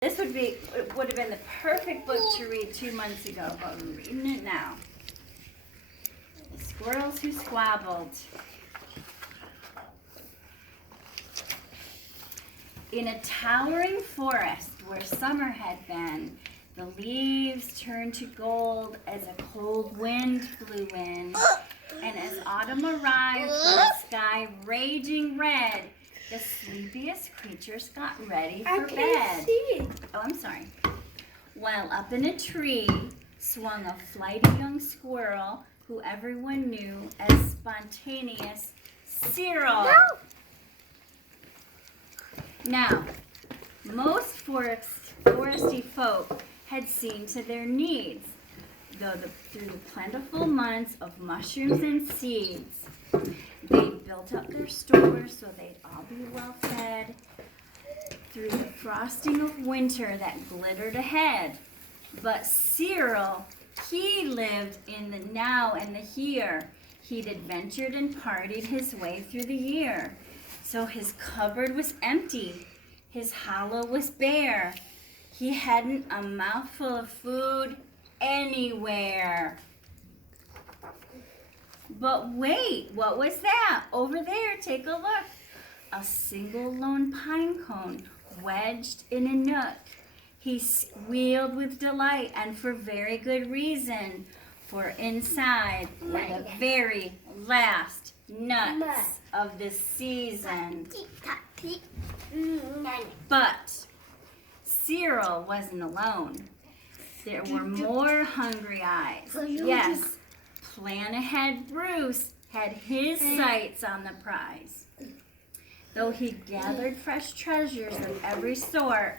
This would have been the perfect book to read 2 months ago, but I'm reading it now. The Squirrels Who Squabbled. In a towering forest where summer had been, the leaves turned to gold as a cold wind blew in, and as autumn arrived, the sky raging red, the sleepiest creatures got ready for bed. Oh, I'm sorry. While up in a tree swung a flighty young squirrel who everyone knew as spontaneous Cyril. No. Now, most foresty folk had seen to their needs, though through the plentiful months of mushrooms and seeds, they built up their stores so they'd all be well fed through the frosting of winter that glittered ahead. But Cyril, he lived in the now and the here. He'd adventured and partied his way through the year. So his cupboard was empty, his hollow was bare. He hadn't a mouthful of food anywhere. But wait, what was that? Over there, take a look. A single lone pine cone wedged in a nook. He squealed with delight, and for very good reason, for inside were the very last nuts of the season. But Cyril wasn't alone. There were more hungry eyes. Yes, plan ahead Bruce had his sights on the prize. Though he gathered fresh treasures of every sort,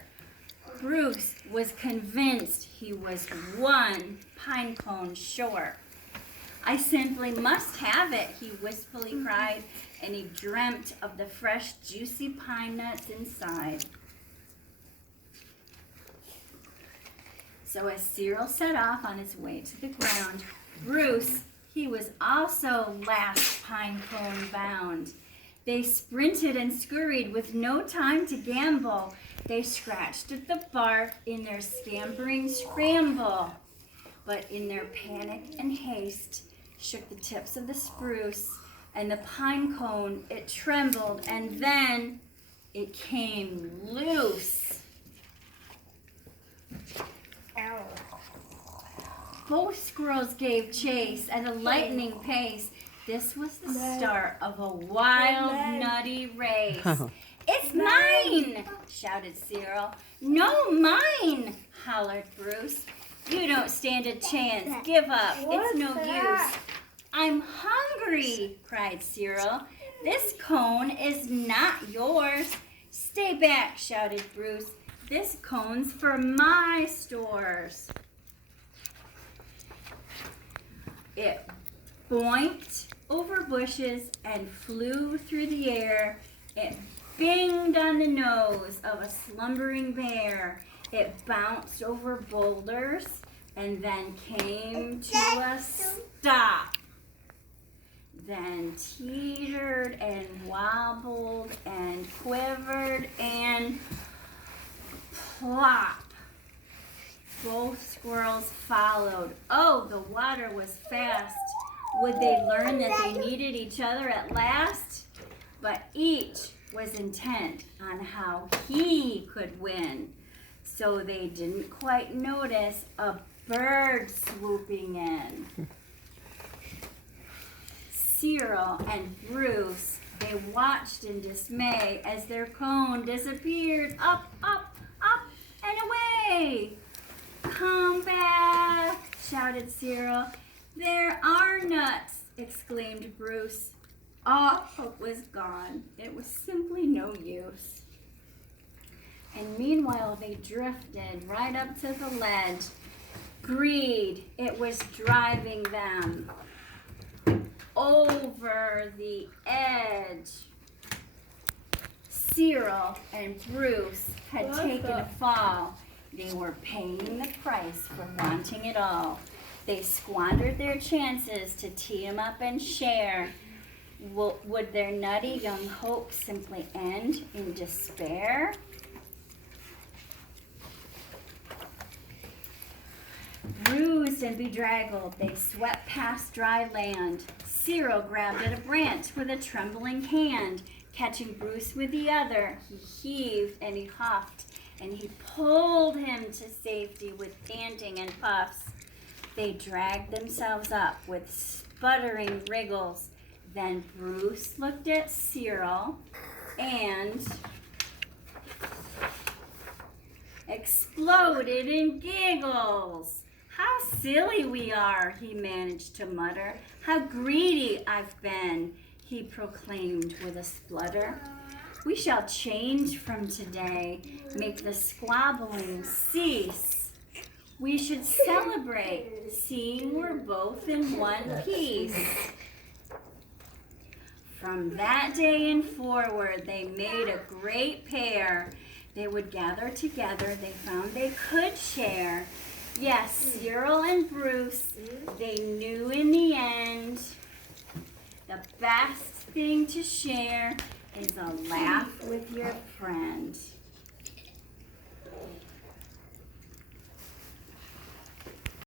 Bruce was convinced he was one pine cone short. I simply must have it, he wistfully cried, and he dreamt of the fresh, juicy pine nuts inside. So as Cyril set off on his way to the ground, Bruce, he was also last pine cone bound. They sprinted and scurried with no time to gamble. They scratched at the bark in their scampering scramble, but in their panic and haste, shook the tips of the spruce, and the pine cone, it trembled, and then it came loose. Ow. Both squirrels gave chase at a lightning pace. This was the start of a wild, nutty race. It's mine, shouted Cyril. No, mine, hollered Bruce. You don't stand a chance. Give up. It's no use. I'm hungry, cried Cyril. This cone is not yours. Stay back, shouted Bruce. This cone's for my stores. It boinked over bushes and flew through the air. It binged on the nose of a slumbering bear. It bounced over boulders and then came to a stop. Then teetered and wobbled and quivered and plop. Both squirrels followed. Oh, the water was fast. Would they learn that they needed each other at last? But each was intent on how he could win. So they didn't quite notice a bird swooping in. Cyril and Bruce, they watched in dismay as their cone disappeared up, up, up, and away. Come back, shouted Cyril. There are nuts, exclaimed Bruce. All hope was gone. It was simply no use. And meanwhile, they drifted right up to the ledge. Greed, it was driving them over the edge. Cyril and Bruce had taken a fall. They were paying the price for wanting it all. They squandered their chances to team up and share. Would their nutty young hope simply end in despair? Confused and bedraggled, they swept past dry land. Cyril grabbed at a branch with a trembling hand. Catching Bruce with the other, he heaved and he huffed, and he pulled him to safety with panting and puffs. They dragged themselves up with sputtering wriggles. Then Bruce looked at Cyril and exploded in giggles. How silly we are, he managed to mutter. How greedy I've been, he proclaimed with a splutter. We shall change from today, make the squabbling cease. We should celebrate, seeing we're both in one piece. From that day and forward, they made a great pair. They would gather together, they found they could share. Yes, Cyril and Bruce, they knew in the end, the best thing to share is a laugh with your friend.